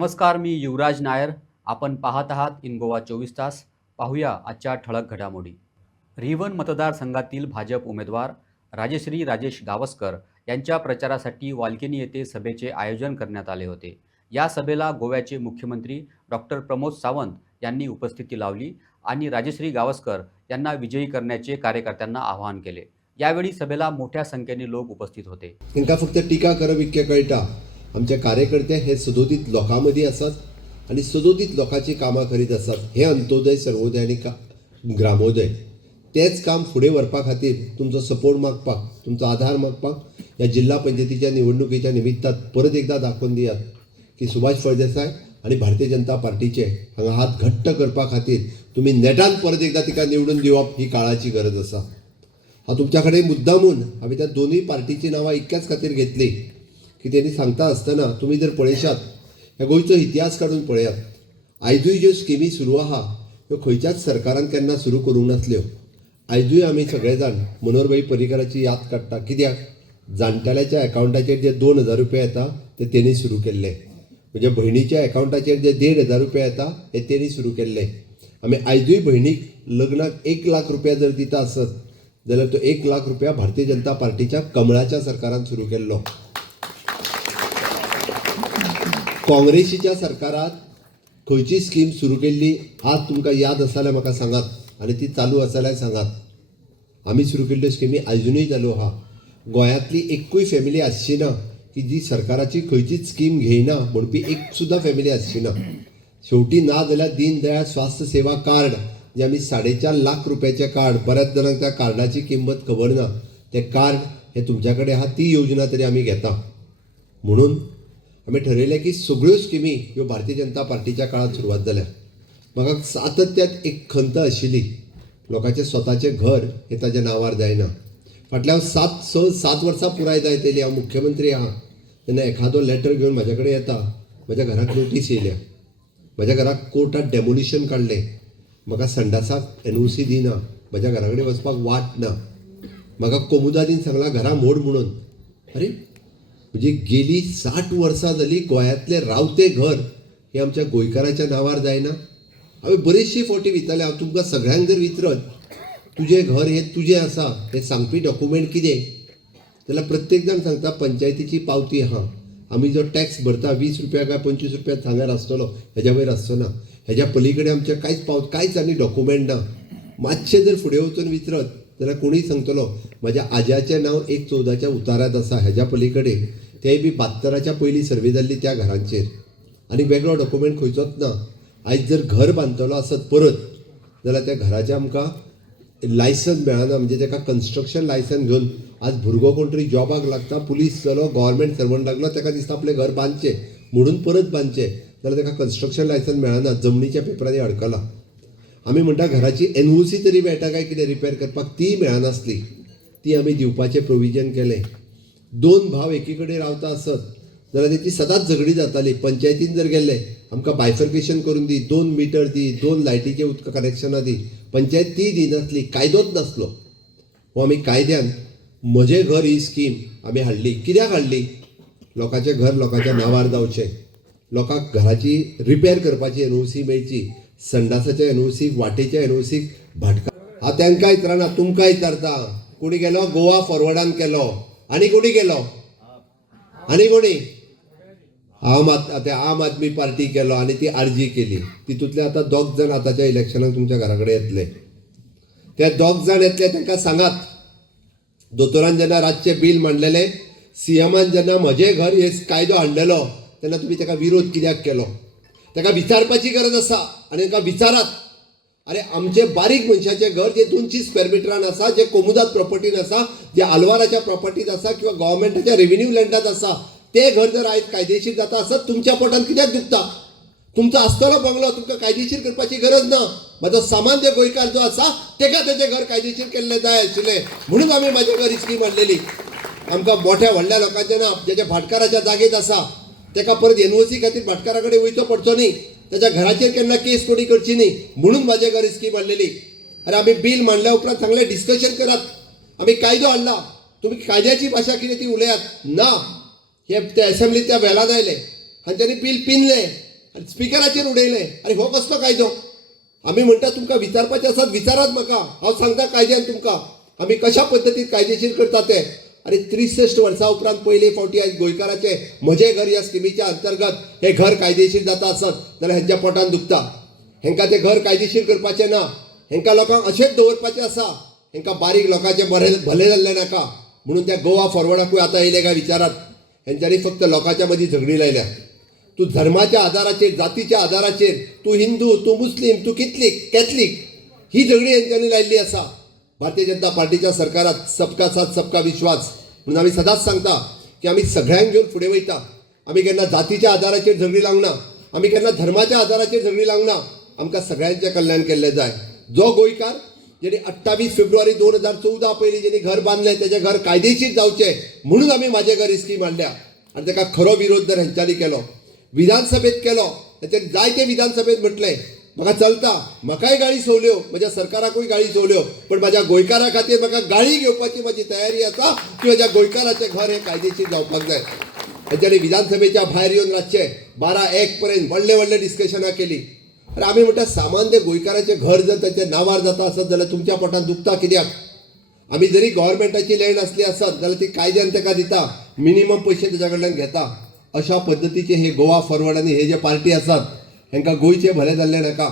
नमस्कार, मी युवराज नायर. आपण पाहत आहात इन गोवा 24 तास. पाहूया आजच्या ठळक घडामोडी. रिवण मतदारसंघातील भाजप उमेदवार राजश्री राजेश गावस्कर यांच्या प्रचारासाठी वालकेनी येथे सभेचे आयोजन करण्यात आले होते. या सभेला गोव्याचे मुख्यमंत्री डॉक्टर प्रमोद सावंत यांनी उपस्थिती लावली आणि राजश्री गावस्कर यांना विजयी करण्याचे कार्यकर्त्यांना आवाहन केले. यावेळी सभेला मोठ्या संख्येने लोक उपस्थित होते. तांकां फक्त टिका करप इतकें कळटा. आमचे कार्यकर्ते हे सदोदीत लोकां मदीं आसात आनी सदोदीत लोकांची कामां करीत आसात. हे अंत्योदय, सर्वोदय आनी ग्रामोदय तेच काम फुडें व्हरपा खातीर तुमचो सपोर्ट मागपाक, तुमचो आधार मागपाक ह्या जिल्हा पंचायतीच्या निवडणुकीच्या निमित्तान परत एकदा दाखोवन दियात की सुभाष फळदेसाय आनी भारतीय जनता पार्टीचे हांगा हात घट्ट करपा खातीर तुमी नेटान परत एकदा तिका निवडून दिवप ही काळाची गरज आसा. हांव तुमच्या कडेन मुद्दामून हांवें त्या दोनूय पार्टीची नांवां इतक्याच खातीर घेतली की तेणी सांगता आसतना तुमी जर पळयशात ह्या गोंयचो इतिहास काडून पळयात. आयजूय ज्यो स्किमी सुरू आहा ह्यो खंयच्याच सरकारान केन्ना सुरू करूंक नासल्यो. आयजूय आमी सगळे जाण मनोहरभाई पर्रीकाराची याद काडटा. कित्याक? जाणटेल्याच्या एकावंटाचेर जे 2,000 रुपया येता ते तेणी सुरू केल्ले. म्हणजे भयणीच्या एकावंटाचेर जे 1,500 रुपया येता हे तेणी सुरू केल्ले. आमी आयजूय भयणीक लग्नाक 1 लाख रुपया जर दिता आसत जाल्यार तो 1 लाख रुपया भारतीय जनता पार्टीच्या कमळाच्या सरकारान सुरू केल्लो. काँग्रेसीच्या सरकारात खंयची स्कीम सुरू केल्ली आज तुमकां याद आसा जाल्यार म्हाका सांगात आनी ती चालू आसा जाल्यार सांगात. आमी सुरू केल्ल्यो स्किमी आजुनूय चालू आहा. गोंयांतली एकूय फॅमिली आसची ना की जी सरकाराची खंयचीच स्कीम घेयना म्हणपी एक सुद्दां फॅमिली आसची ना. शेवटी ना जाल्यार दीन दयाळ स्वास्थ्य सेवा कार्ड जे आमी 4.5 लाख रुपयाचें कार्ड, बऱ्याच जाणांक त्या कार्डाची किंमत खबर ना. तें कार्ड हे तुमच्या कडेन आहा ती योजना तरी आमी घेता. म्हणून आमी ठरयलें की सगळ्यो स्किमी ह्यो भारतीय जनता पार्टीच्या काळात सुरवात जाल्या. म्हाका सातत्यात एक खंत आशिल्ली, लोकांचें स्वताचें घर हें ताच्या नांवार जायना. फाटल्या 7 वर्सां पुराय जायतली हांव मुख्यमंत्री आहा तेन्ना एखादो लेटर घेवन म्हाजे कडेन येता. म्हज्या घराक नोटीस येयल्या, म्हज्या घराक कोर्टात डेमोलिशन काडलें, म्हाका संडासाक NOC दिना, म्हज्या घरा कडेन वचपाक वाट ना, म्हाका कोमुदादीन सांगलां घरा मोड म्हणून. अरे म्हणजे गेली 60 वर्सां जाली गोंयांतलें रावतें घर हें आमच्या गोंयकाराच्या नांवार जायना. हांवें बरेचशी फावटी विचारलें. हांव तुमकां सगळ्यांक जर विचारत तुजें घर हें तुजें आसा हें सांगपी डॉक्युमेंट कितें जाल्यार प्रत्येक जाण सांगता पंचायतीची पावती आहा. आमी जो टॅक्स भरता 20 रुपया काय 25 रुपया सांग्यार आसतलो, हेज्या वयर आसचो ना. हेज्या पलीकडे आमचें कांयच आनी डॉक्युमेंट ना. मातशें जर फुडें वचून विचारत जाल्यार कोणीय सांगतलो म्हाज्या आज्याचें नांव 1/14 उतार्यांत आसा. हेज्या पलीकडे तेय बी 72च्या पयलीं सर्वे जाल्ली त्या घरांचेर आनी वेगळो डॉक्युमेंट खंयचोच ना. आयज जर घर बांदतलो आसत परत जाल्यार त्या घराचें आमकां लायसन्स मेळना. म्हणजे ताका कन्स्ट्रक्शन लायसन्स घेवन आज भुरगो कोण तरी जॉबाक लागता, पुलीस जालो, गव्हर्मेंट सर्वंट लागलो, ताका दिसता आपलें घर बांदचें म्हणून परत बांदचें जाल्यार ताका कन्स्ट्रक्शन लायसन्स मेळना, जमनीच्या पेपरांनी अडकला. आमी म्हणटा घराची NOC तरी मेळटा काय कितें रिपेर करपाक, ती मेळनासली. ती आमी दिवपाचें प्रोविजन केलें. 2 भाव एकी कडेन रावता आसत जाल्यार तेची सदांच झगडी जाताली. पंचायतीन जर गेले आमकां बायफर्केशन करून दी, 2 मिटर दी, 2 लायटीचे उदक कनेक्शनां दी, पंचायत ती दिनासली, कायदोच नासलो. हो आमी कायद्यान म्हजें घर ही स्कीम आमी हाडली. कित्याक हाडली? लोकांचें घर लोकांच्या नांवार जावचें, लोकांक घराची रिपेर करपाची NOC मेळची, संडासाच्या NOC, वाटेच्या NOC भाटका. हांव तांकां विचारना, तुमकां विचारता. कोणी गेलो? गोवा फॉरवर्डान केलो. आनी कोणी केलो? आनी कोणी? आम आदमी पार्टी केलो आनी ती RG केली. तितूंतले आतां 2 जाण आतांच्या इलेक्शनाक तुमच्या घरा कडेन येतले. ते 2 जाण येतले तांकां सांगात, दोतोरान जेन्ना रातचें बील मांडलेलें, CMान जेन्ना म्हजें घर हे कायदो हाडलेलो तेन्ना तुमी ताका विरोध कित्याक केलो? ताका विचारपाची गरज आसा आनी ताका विचारात. अरे आमचे बारीक मनशाचें घर जे 200 स्क्वेअर मिटरान आसा, जे कोमुदात प्रॉपर्टीन आसा, जे आलवाराच्या प्रॉपर्टीत आसा किंवा गव्हर्मेंटाच्या रेव्हेन्यू लँडात आसा, ते घर जर आयज कायदेशीर जाता आसत तुमच्या पोटान कित्याक दुखता? तुमचो आसतलो बंगलो, तुमकां कायदेशीर करपाची गरज ना. म्हाजो सामान्य गोंयकार जो आसा ताका तेचें घर कायदेशीर केल्लें जाय आशिल्लें म्हणून आमी म्हाजे घर ही स्कीम हाडलेली. आमकां मोठ्या व्हडल्या लोकांचें ना, जेच्या भाटकाराच्या जागेत आसा ताका परत NOC खातीर भाटकारा कडेन वयचो पडचो न्ही, त्याच्या घराचेर केन्ना केस कोणी करची न्ही म्हणून म्हाजे घर स्कीम हाडलेली. अरे आमी बील मांडल्या उपरांत सांगलें डिस्कशन करात. आमी कायदो हाडला, तुमी कायद्याची भाशा कितें ती उलयात ना. हे असेंब्लीत त्या वेळान आयले आनी त्यांनी बील पिनलें आनी स्पिकराचेर उडयलें. अरे हो कसलो कायदो? आमी म्हणटा तुमकां विचारपाचें आसात विचारात म्हाका, हांव सांगता कायद्यान तुमकां आमी कशा पद्दतीन कायदेशीर करता तें. अरे 63 वर्सां उपरांत पयले फावटी आयज गोंयकाराचे म्हजें घर ह्या स्किमीच्या अंतर्गत हें घर कायदेशीर जाता आसत जाल्यार हेंच्या पोटान दुखता. हेंकां तें घर कायदेशीर करपाचें ना, हेंकां लोकांक अशेंच दवरपाचें आसा, हेंकां बारीक लोकांचें भलें जाल्लें नाका म्हणून त्या गोवा फॉरवर्डाकूय आतां येयले काय विचारात. हेंच्यांनी फक्त लोकांच्या मदीं झगडी लायल्या. तूं धर्माच्या आदाराचेर, जातीच्या आदाराचेर, तूं हिंदू, तूं मुस्लीम, तूं कॅथलीक ही झगडी हेंच्यांनी लायिल्ली आसा. भारतीय जनता पार्टीच्या सरकारात सबका साथ सबका विश्वास म्हणून आमी सदांच सांगता की आमी सगळ्यांक घेवन फुडें वयता. आमी केन्ना जातीच्या आदाराचेर झगडी लावंक ना, आमी केन्ना धर्माच्या आदाराचेर झगडी लावंक ना. आमकां सगळ्यांचें कल्याण केल्लें जाय. जो गोंयकार जेणे 28 फेब्रुवारी 2014 पयलीं जेणे घर बांदलें तेजें घर कायदेशीर जावचें म्हणून आमी म्हाजें घर ही स्कीम हाडल्या. आनी ताका खरो विरोध जर हेंच्यांनी केलो, विधानसभेत केलो, तेचेर जायते विधानसभेत म्हटलें म्हाका चलता, म्हाकाय गाळी सोवल्यो, म्हज्या सरकाराकूय गाळी सोवल्यो, पण म्हाज्या गोंयकारा खातीर म्हाका गाळी घेवपाची म्हजी तयारी आसा की म्हज्या गोंयकाराचें घर हें कायदेशीर जावपाक जाय. हेंच्यांनी विधानसभेच्या भायर येवन रातचे 12-1 पर्यंत व्हडले डिस्कशनां केली. अरे आमी म्हणटा सामान्य गोंयकाराचें घर जर ताच्या नांवार जाता आसत जाल्यार तुमच्या पोटान दुखता कित्याक? आमी जरी गव्हर्मेंटाची लँड आसली आसत जाल्यार ती कायद्यान ताका दिता, मिनिमम पयशे ताच्या कडल्यान घेता. अशा पद्दतीचे हे गोवा फॉरवर्ड आनी हे जे पार्टी आसात हेंकां गोंयचें भलें जाल्लें नाका.